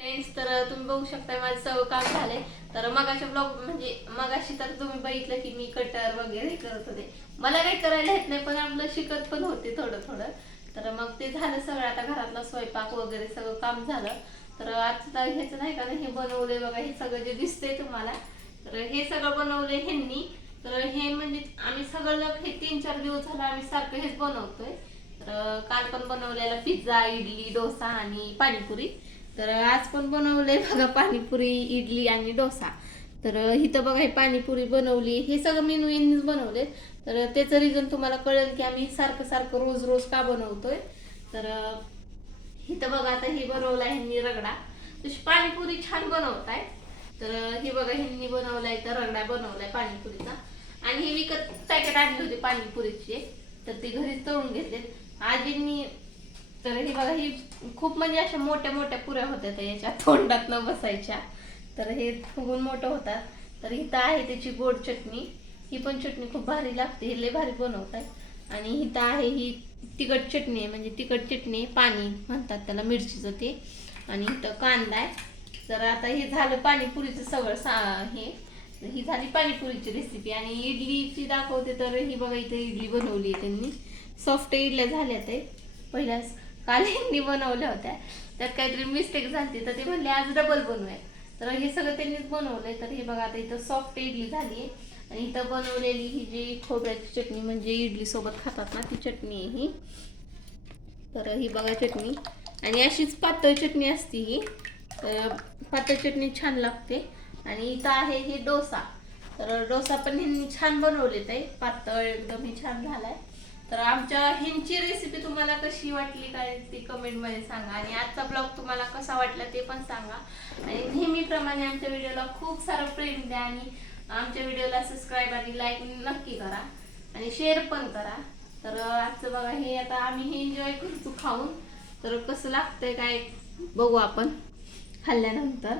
Friends तर तुम्ही बघू शकता माझं सगळं काम झालंय. तर मगाच्या ब्लॉग म्हणजे मगाशी तर तुम्ही बघितलं की मी कटर वगैरे करत होते. मला काही करायला येत नाही पण आपलं शिकत पण होते थोडं थोडं. तर मग ते झालं सगळं. आता घरातला स्वयंपाक वगैरे सगळं काम झालं. तर आता ह्याचं नाही का हे बनवलंय बघा हे सगळं जे दिसतंय तुम्हाला. तर हे सगळं बनवलंय ह्यांनी. तर हे म्हणजे आम्ही सगळं हे तीन चार दिवस झालं आम्ही सारखं हेच बनवतोय. तर काल पण बनवलेला पिझ्झा इडली डोसा आणि पाणीपुरी. तर आज पण बनवलंय बघा पाणीपुरी इडली आणि डोसा. तर इथं बघा हे पाणीपुरी बनवली. हे सगळं मेनू यांनीच बनवले तर त्याचं रिझन तुम्हाला कळेल की आम्ही सारखं सारखं रोज रोज का बनवतोय. तर इथं बघा आता हे बनवलं आहे ह्यांनी रगडा. तशी पाणीपुरी छान बनवताय. तर हे बघा ह्यांनी बनवलाय तर रगडा बनवलाय पाणीपुरीचा. आणि हे विकत पॅकेट आणली होती पाणीपुरीचे. तर ते घरीच तळून घेतले आजींनी तर ही बघा ही खूप म्हणजे अशा मोठ्या मोठ्या पुऱ्या होत्या त्या याच्या तोंडात न बसायच्या. तर हे फुगून मोठं होतात तर इथं आहे त्याची गोड चटणी. ही पण चटणी खूप भारी लागते हे लय भारी बनवतात आणि इथं आहे ही तिखट चटणी आहे म्हणजे तिखट चटणी पाणी म्हणतात त्याला मिरचीचं ते. आणि इथं कांदा आहे. तर आता हे झालं पाणीपुरीचं सगळं सा हे. ही झाली पाणीपुरीची रेसिपी आणि इडलीची दाखवते तर ही बघा इथं इडली बनवली आहे त्यांनी. सॉफ्ट इडल्या झाल्या ते पहिल्या काल बनवल्या होत्या. त्यात काहीतरी मिस्टेक झाली तर ते म्हणले आज डबल बनवूया. तर हे सगळं त्यांनीच बनवलंय. तर हे बघा आता इथं सॉफ्ट इडली झाली आहे. आणि इथं बनवलेली ही जी खोबऱ्याची चटणी म्हणजे इडली सोबत खातात ना ती चटणी आहे ही. तर ही बघा चटणी. आणि अशीच पातळ चटणी असते ही. तर पातळ चटणी छान लागते. आणि इथं आहे हे डोसा. तर डोसा पण ह्यांनी छान बनवलेत आहे. पातळ एकदम छान झालाय. तर आमच्या ह्यांची रेसिपी तुम्हाला कशी वाटली काय ती कमेंटमध्ये सांगा. आणि आजचा ब्लॉग तुम्हाला कसा वाटला ते पण सांगा. आणि नेहमीप्रमाणे आमच्या व्हिडिओला खूप सारं प्रेम द्या आणि आमच्या व्हिडिओला सबस्क्राईब आणि लाईक नक्की करा. आणि शेअर पण करा. तर आजचं बघा हे आता आम्ही हे एन्जॉय करतो खाऊन. तर कसं लागतंय काय बघू आपण. खाल्ल्यानंतर.